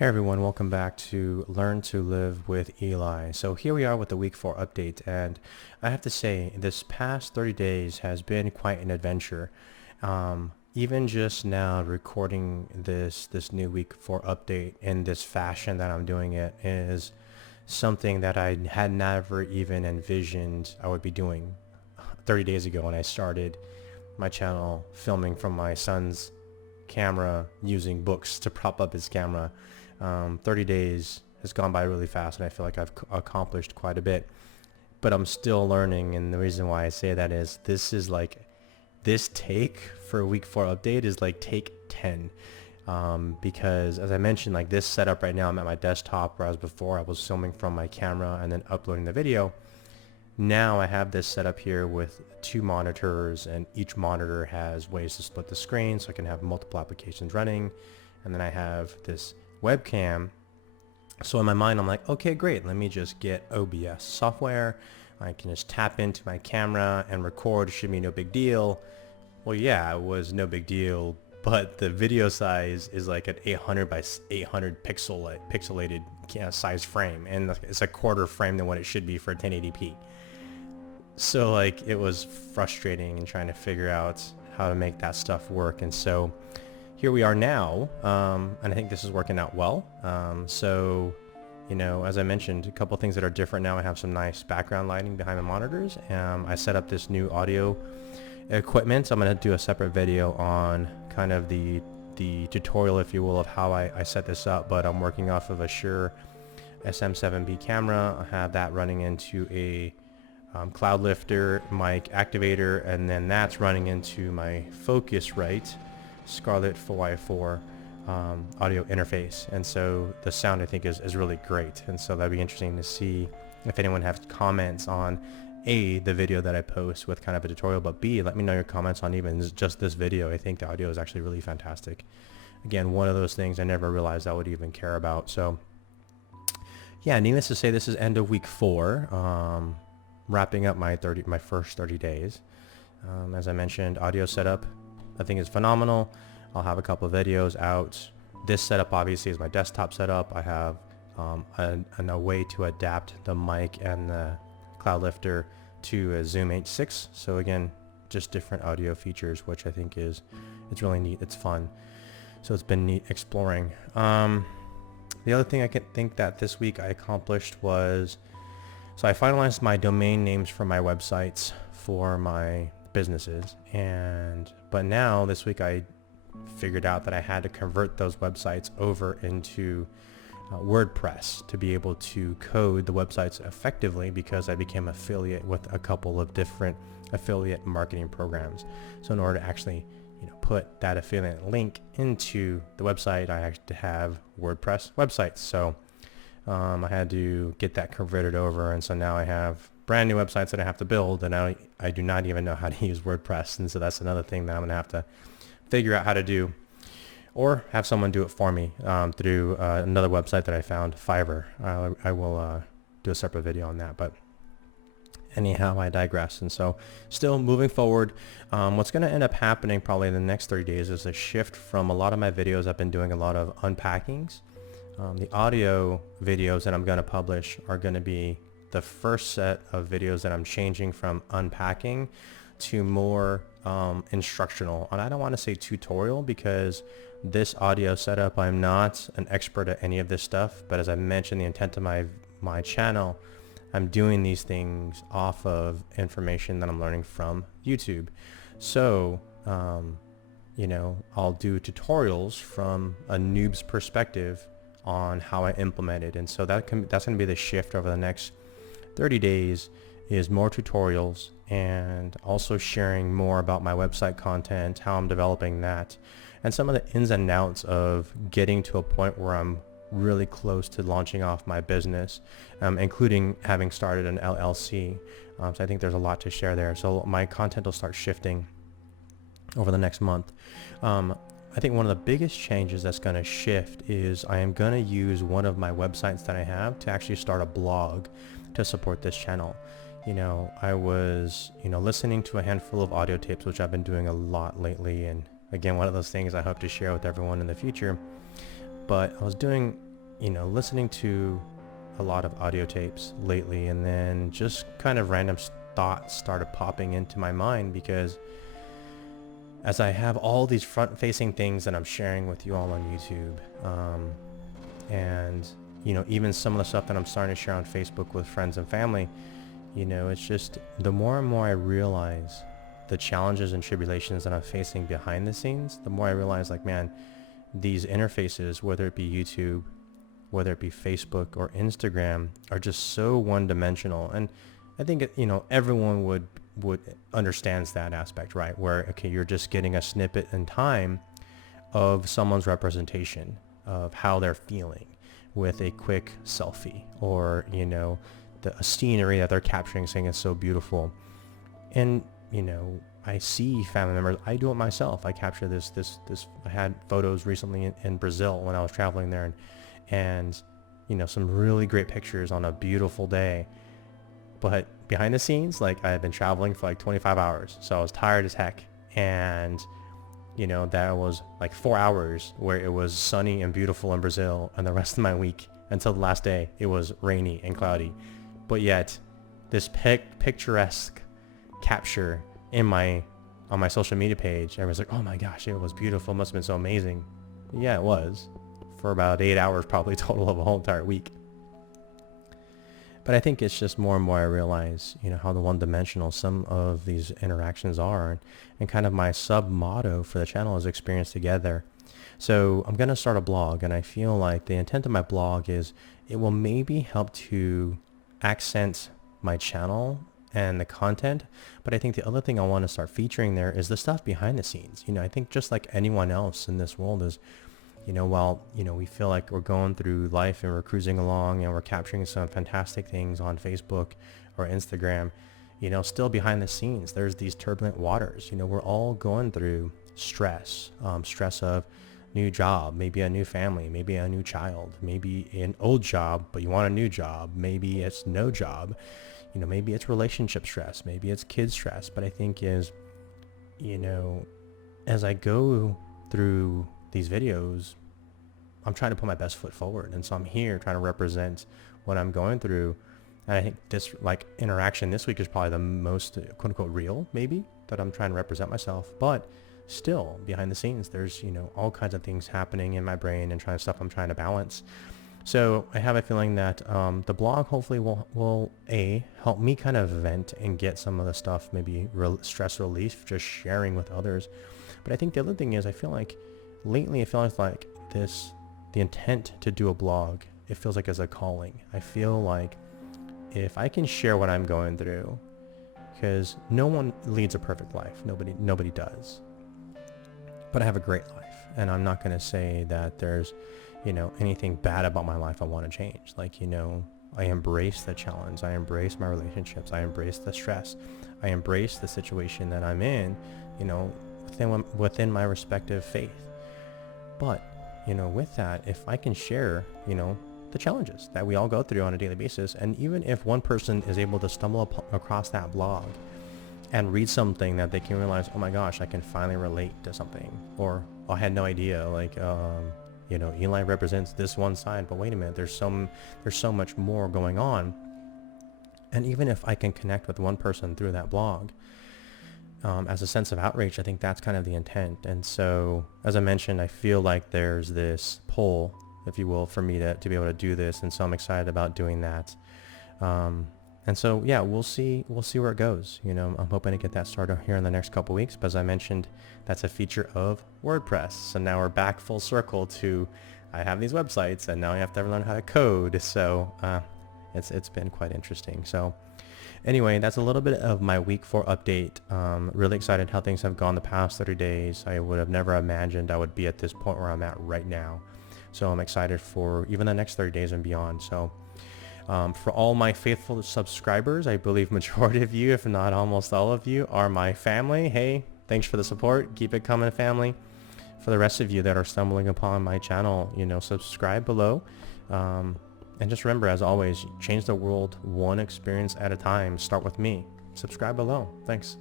Hey everyone, welcome back to Learn to Live with Eli. So here we are with the week 4 update, and I have to say this past 30 days has been quite an adventure. Even just now recording this new week 4 update in this fashion that I'm doing it is something that I had never even envisioned I would be doing 30 days ago when I started my channel filming from my son's camera using books to prop up his camera. 30 days has gone by really fast, and I feel like I've accomplished quite a bit, but I'm still learning. And the reason why I say that is this take for week 4 update is like take 10, because as I mentioned, like this setup right now, I'm at my desktop, whereas before I was filming from my camera and then uploading the video. Now I have this set up here with 2 monitors, and each monitor has ways to split the screen so I can have multiple applications running. And then I have this webcam. So in my mind, I'm like, okay, great. Let me just get OBS software. I can just tap into my camera and record. It should be no big deal. Well, yeah, it was no big deal, but the video size is like an 800 by 800 pixelated size frame, and it's a quarter frame than what it should be for 1080p. So like it was frustrating and trying to figure out how to make that stuff work. And so here we are now, and I think this is working out well. So, you know, as I mentioned, a couple things that are different now. I have some nice background lighting behind my monitors. I set up this new audio equipment. I'm going to do a separate video on kind of the tutorial, if you will, of how I set this up. But I'm working off of a Shure SM7B camera. I have that running into a cloud lifter mic activator, and then that's running into my Focusrite Scarlett 4x4 audio interface. And so the sound I think is really great, and so that'd be interesting to see if anyone has comments on A, the video that I post with kind of a tutorial, but B, let me know your comments on even just this video. I think the audio is actually really fantastic. Again, one of those things I never realized I would even care about. So yeah, needless to say, this is end of week 4, wrapping up my first 30 days. As I mentioned, audio setup I think is phenomenal. I'll have a couple of videos out. This setup obviously is my desktop setup. I have a way to adapt the mic and the cloud lifter to a Zoom H6. So again, just different audio features, which I think it's really neat. It's fun. So it's been neat exploring. The other thing I can think that this week I accomplished was, so I finalized my domain names for my websites for my businesses, but now this week I figured out that I had to convert those websites over into WordPress to be able to code the websites effectively, because I became affiliate with a couple of different affiliate marketing programs. So in order to actually put that affiliate link into the website, I had to have WordPress websites. So I had to get that converted over, and so now I have brand new websites that I have to build, and I do not even know how to use WordPress. And so that's another thing that I'm gonna have to figure out how to do, or have someone do it for me through another website that I found, Fiverr. I will do a separate video on that, but anyhow, I digress. And so still moving forward, what's going to end up happening probably in the next 30 days is a shift from a lot of my videos. I've been doing a lot of unpackings. The audio videos that I'm going to publish are going to be the first set of videos that I'm changing from unpacking to more instructional. And I don't want to say tutorial, because this audio setup, I'm not an expert at any of this stuff, but as I mentioned, the intent of my channel, I'm doing these things off of information that I'm learning from YouTube. So I'll do tutorials from a noob's perspective on how I implement it. And so that's going to be the shift over the next 30 days, is more tutorials, and also sharing more about my website content, how I'm developing that, and some of the ins and outs of getting to a point where I'm really close to launching off my business, including having started an LLC. So I think there's a lot to share there. So my content will start shifting over the next month. I think one of the biggest changes that's going to shift is I am going to use one of my websites that I have to actually start a blog to support this channel. I was, listening to a handful of audio tapes, which I've been doing a lot lately. And again, one of those things I hope to share with everyone in the future. But I was doing listening to a lot of audio tapes lately, and then just kind of random thoughts started popping into my mind, because as I have all these front-facing things that I'm sharing with you all on YouTube, and even some of the stuff that I'm starting to share on Facebook with friends and family, it's just the more and more I realize the challenges and tribulations that I'm facing behind the scenes, the more I realize, like, man, these interfaces, whether it be YouTube, whether it be Facebook or Instagram, are just so one-dimensional. And I think everyone would understands that aspect, right? Where, okay, you're just getting a snippet in time of someone's representation of how they're feeling with a quick selfie, or the scenery that they're capturing, saying it's so beautiful. And I see family members. I do it myself. I capture this. I had photos recently in Brazil when I was traveling there, and some really great pictures on a beautiful day. But behind the scenes, like, I had been traveling for like 25 hours, so I was tired as heck. And that was like 4 hours where it was sunny and beautiful in Brazil, and the rest of my week until the last day it was rainy and cloudy. But yet this picturesque capture on my social media page, everyone's like, oh my gosh, it was beautiful, must have been so amazing. Yeah, it was, for about 8 hours probably total of a whole entire week. But I think it's just more and more I realize, how the one-dimensional some of these interactions are, and kind of my sub-motto for the channel is experience together. So I'm going to start a blog, and I feel like the intent of my blog is it will maybe help to accent my channel and the content. But I think the other thing I want to start featuring there is the stuff behind the scenes. I think just like anyone else in this world is, while, we feel like we're going through life and we're cruising along and we're capturing some fantastic things on Facebook or Instagram, still behind the scenes, there's these turbulent waters. We're all going through stress, stress of new job, maybe a new family, maybe a new child, maybe an old job, but you want a new job. Maybe it's no job, maybe it's relationship stress, maybe it's kid stress. But I think is, as I go through these videos, I'm trying to put my best foot forward. And so I'm here trying to represent what I'm going through. And I think this interaction this week is probably the most quote unquote real, maybe, that I'm trying to represent myself. But still behind the scenes, there's, all kinds of things happening in my brain and stuff I'm trying to balance. So I have a feeling that the blog hopefully will help me kind of vent and get some of the stuff, maybe stress relief, just sharing with others. But I think the other thing is, I feel like lately, it feels like the intent to do a blog, it feels like as a calling. I feel like if I can share what I'm going through, because no one leads a perfect life. Nobody does. But I have a great life, and I'm not going to say that there's, anything bad about my life I want to change. Like, I embrace the challenge. I embrace my relationships. I embrace the stress. I embrace the situation that I'm in, within my respective faith. But, with that, if I can share, the challenges that we all go through on a daily basis, and even if one person is able to stumble across that blog and read something that they can realize, oh my gosh, I can finally relate to something, or I had no idea, like, Eli represents this one side, but wait a minute, there's so much more going on. And even if I can connect with one person through that blog, as a sense of outreach, I think that's kind of the intent. And so, as I mentioned, I feel like there's this pull, if you will, for me to be able to do this. And so I'm excited about doing that. And so, yeah, we'll see where it goes. I'm hoping to get that started here in the next couple weeks. But as I mentioned, that's a feature of WordPress. So now we're back full circle to, I have these websites and now I have to learn how to code. So it's been quite interesting. So anyway, that's a little bit of my week 4 update. Really excited how things have gone the past 30 days. I would have never imagined I would be at this point where I'm at right now. So I'm excited for even the next 30 days and beyond. So for all my faithful subscribers, I believe majority of you, if not almost all of you, are my family. Hey, thanks for the support. Keep it coming, family. For the rest of you that are stumbling upon my channel, subscribe below. And just remember, as always, change the world one experience at a time. Start with me. Subscribe below. Thanks.